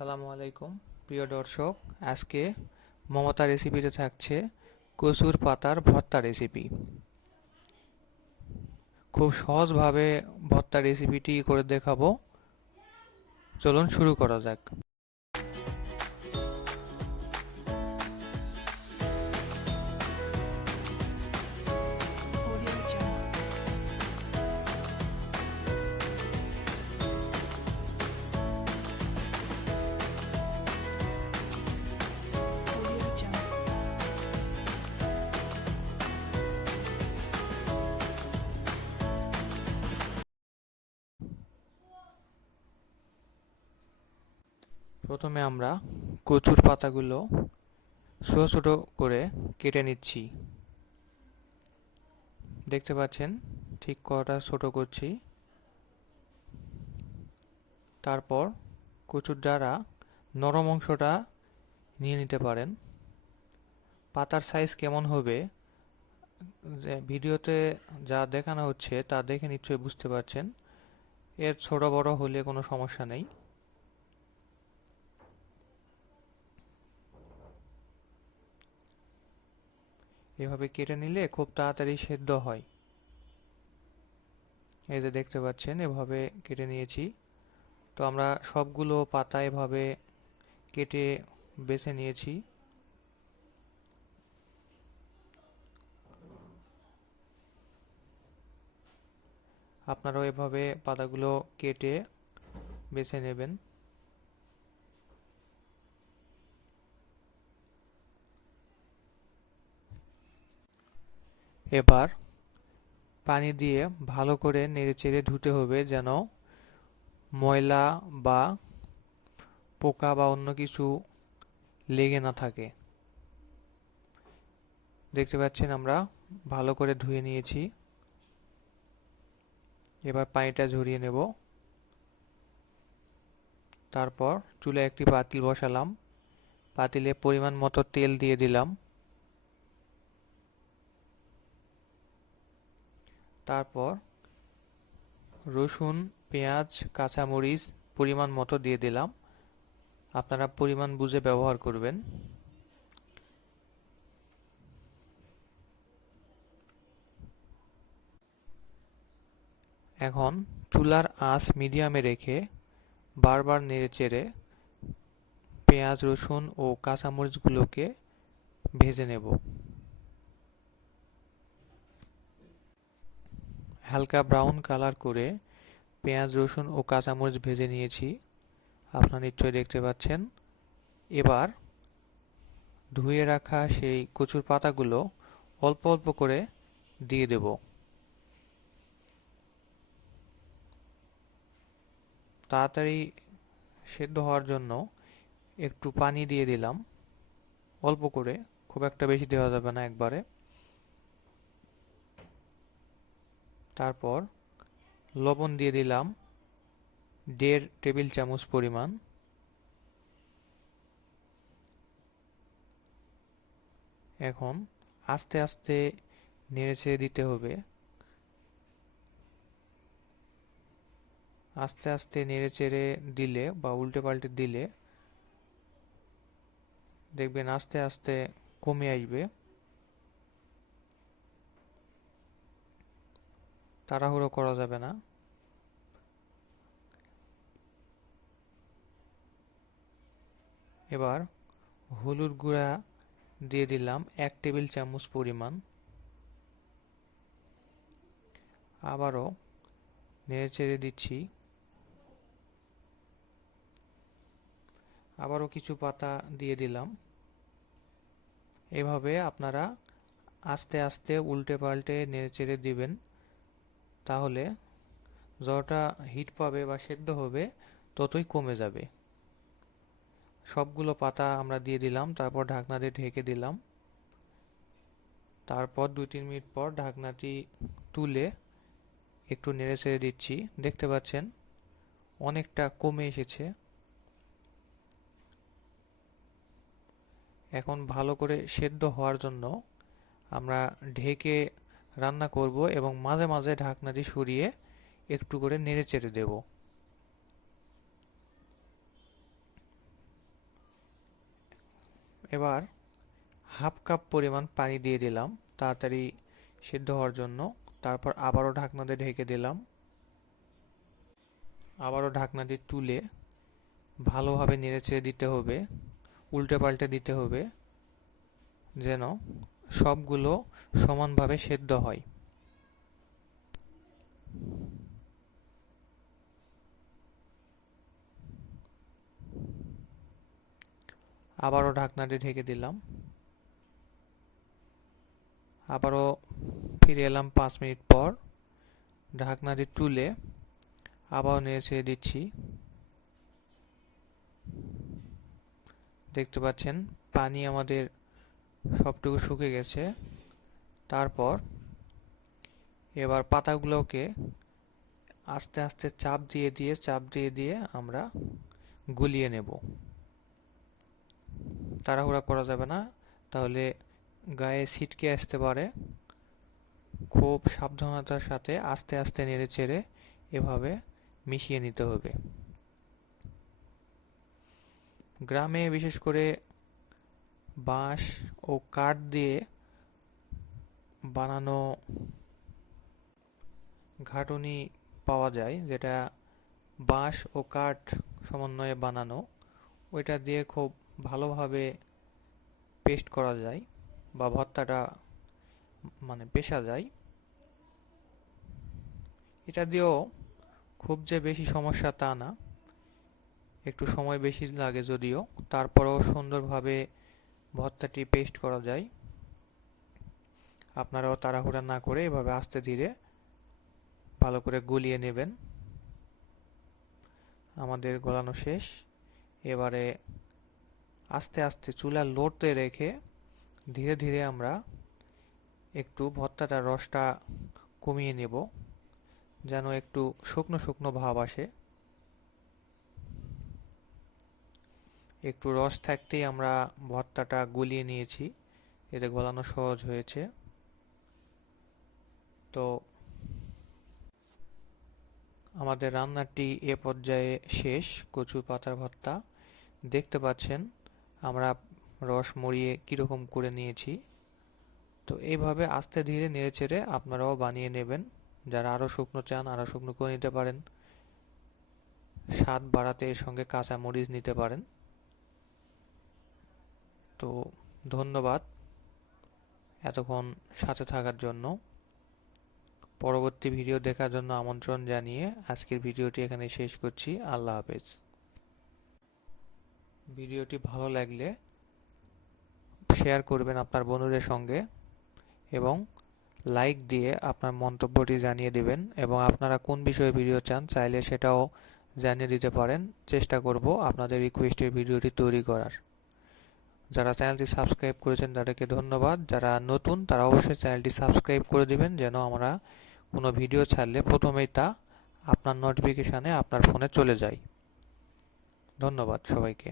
আসসালামু আলাইকুম, প্রিয় দর্শক। আজকে মমতা রেসিপিতে থাকছে কচুর পাতার ভর্তা রেসিপি। খুব সহজভাবে ভর্তা রেসিপিটি করে দেখাবো। চলুন শুরু করা যাক। প্রথমে আমরা কচুর পাতাগুলো ছোটো ছোটো করে কেটে নিচ্ছি। দেখতে পাচ্ছেন, ঠিক কটা ছোট করছি। তারপর কচুর দ্বারা নরম অংশটা নিয়ে নিতে পারেন। পাতার সাইজ কেমন হবে ভিডিওতে যা দেখানো হচ্ছে তা দেখে নিশ্চয়ই বুঝতে পারছেন। এর ছোট বড় হলে কোনো সমস্যা নেই। এভাবে কেটে নিলে খুব তাড়াতাড়ি সেদ্ধ হয়। এই যে দেখতে পাচ্ছেন, এভাবে কেটে নিয়েছি। তো আমরা সবগুলো পাতা এভাবে কেটে বেছে নিয়েছি। আপনারাও এভাবে পাতাগুলো কেটে বেছে নেবেন। এবার পানি দিয়ে ভালো করে নেড়েচেড়ে ধুতে হবে যেন ময়লা বা পোকা বা অন্য কিছু লেগে না থাকে। দেখতে পাচ্ছেন আমরা ভালো করে ধুয়ে নিয়েছি। এবার পানিটা ঝরিয়ে নেব। তারপর চুলে একটি পাতিল বসালাম। পাতিলে পরিমাণ মতো তেল দিয়ে দিলাম। তারপর রসুন, পেঁয়াজ, কাঁচামরিচ পরিমাণ মতো দিয়ে দিলাম। আপনারা পরিমাণ বুঝে ব্যবহার করবেন। এখন চুলার আঁচ মিডিয়ামে রেখে বারবার নেড়েচেড়ে পেঁয়াজ, রসুন ও কাঁচামরিচগুলোকে ভেজে নেব। হালকা ব্রাউন কালার করে পেঁয়াজ, রসুন ও কাঁচামরিচ ভেজে নিয়েছি। আপনারা নিশ্চয়ই দেখতে পাচ্ছেন। এবার ধুয়ে রাখা সেই কচুর পাতাগুলো অল্প অল্প করে দিয়ে দেব। তাড়াতাড়ি সেদ্ধ হওয়ার জন্য একটু পানি দিয়ে দিলাম। অল্প করে, খুব একটা বেশি দেওয়া যাবে না একবারে। তারপর লবণ দিয়ে দিলাম দেড় টেবিল চামচ পরিমাণ। এখন আস্তে আস্তে নেড়েচেড়ে দিতে হবে। আস্তে আস্তে নেড়েচেড়ে দিলে বা উল্টে পাল্টে দিলে দেখবেন আস্তে আস্তে কমে আসবে। তাড়াহুড়ো করা যাবে না। এবার হলুদ গুঁড়া দিয়ে দিলাম এক টেবিল চামচ পরিমাণ। আবারও নেড়ে চেড়ে দিচ্ছি। আবারও কিছু পাতা দিয়ে দিলাম। এভাবে আপনারা আস্তে আস্তে উল্টে পাল্টে নেড়ে চেড়ে দিবেন। তাহলে যতটা হিট পাবে বা সেদ্ধ হবে, ততই কমে যাবে। সবগুলো পাতা আমরা দিয়ে দিলাম, তারপর ঢাকনা দিয়ে ঢেকে দিলাম। তারপর দুই তিন মিনিট পর ঢাকনাটি তুলে একটু নেড়ে ছেড়ে দিচ্ছি। দেখতে পাচ্ছেন, অনেকটা কমে এসেছে। এখন ভালো করে সেদ্ধ হওয়ার জন্য আমরা ঢেকে রান্না করব এবং মাঝে মাঝে ঢাকনাটি সরিয়ে একটু করে নেড়ে চেড়ে দেব। এবার হাফ কাপ পরিমাণ পানি দিয়ে দিলাম, তাড়াতাড়ি সিদ্ধ হওয়ার জন্য। তারপর আবারও ঢাকনা দিয়ে ঢেকে দিলাম। আবারও ঢাকনাটি তুলে ভালোভাবে নেড়েচেড়ে দিতে হবে, উল্টে পাল্টে দিতে হবে, যেন সবগুলো সমানভাবে সেদ্ধ হয়। আবারও ঢাকনাটি ঢেকে দিলাম। আবারও ফিরে এলাম পাঁচ মিনিট পর। ঢাকনাটি তুলে আবারও নেড়ে দিচ্ছি। দেখতে পাচ্ছেন, পানি আমাদের সবটুকু শুকে গেছে। তারপর এবার পাতাগুলোকে আস্তে আস্তে চাপ দিয়ে দিয়ে, চাপ দিয়ে দিয়ে আমরা গুলিয়ে নেব। তাড়াহুড়া করা যাবে না। তাহলে গায়ে ছিটকে আসতে পারে। খুব সাবধানতার সাথে আস্তে আস্তে নেড়ে চেড়ে এভাবে মিশিয়ে নিতে হবে। গ্রামে বিশেষ করে বাঁশ ও কাঠ দিয়ে বানানো ঘাটুনি পাওয়া যায়, যেটা বাঁশ ও কাঠ সমন্বয়ে বানানো। ওইটা দিয়ে খুব ভালোভাবে পেস্ট করা যায় বা ভর্তাটা মানে পেশা যায়। এটা দিয়েও খুব যে বেশি সমস্যা তা না, একটু সময় বেশি লাগে যদিও। তারপরেও সুন্দরভাবে ভর্তাটি পেস্ট করা যায়। আপনারাও তাড়াহুড়া না করে এভাবে আস্তে ধীরে ভালো করে গুলিয়ে নেবেন। আমাদের গলানো শেষ। এবারে আস্তে আস্তে চুলা লড়তে রেখে ধীরে ধীরে আমরা একটু ভর্তাটার রসটা কমিয়ে নেব, যেন একটু শুকনো শুকনো ভাব আসে। একটু রস থাকতেই আমরা ভর্তাটা গুলিয়ে নিয়েছি। এতে গলানো সহজ হয়েছে। তো আমাদের রান্নাটি এ পর্যায়ে শেষ, কচুর পাতার ভর্তা। দেখতে পাচ্ছেন, আমরা রস মরিয়ে কীরকম করে নিয়েছি। তো এইভাবে আস্তে ধীরে নেড়ে চেড়ে আপনারাও বানিয়ে নেবেন। যারা আরও শুকনো চান, আরও শুকনো করে নিতে পারেন। স্বাদ বাড়াতে এর সঙ্গে কাঁচা মরিচ নিতে পারেন। তো ধন্যবাদ এতক্ষণ সাথে থাকার জন্য। পরবর্তী ভিডিও দেখার জন্য আমন্ত্রণ জানিয়ে আজকের ভিডিওটি এখানে শেষ করছি। আল্লাহ হাফেজ। ভিডিওটি ভালো লাগলে শেয়ার করবেন আপনার বন্ধুদের সঙ্গে এবং লাইক দিয়ে আপনার মন্তব্যটি জানিয়ে দেবেন এবং আপনারা কোন বিষয়ে ভিডিও চান চাইলে সেটাও জানিয়ে দিতে পারেন। চেষ্টা করব আপনাদের রিকোয়েস্টের ভিডিওটি তৈরি করার। যারা চ্যানেলটি সাবস্ক্রাইব করেছেন তাদেরকে ধন্যবাদ। যারা নতুন, তারা অবশ্যই চ্যানেলটি সাবস্ক্রাইব করে দিবেন যেন আমরা কোনো ভিডিও ছাড়লে প্রথমেই তা আপনার নোটিফিকেশানে আপনার ফোনে চলে যায়। ধন্যবাদ সবাইকে।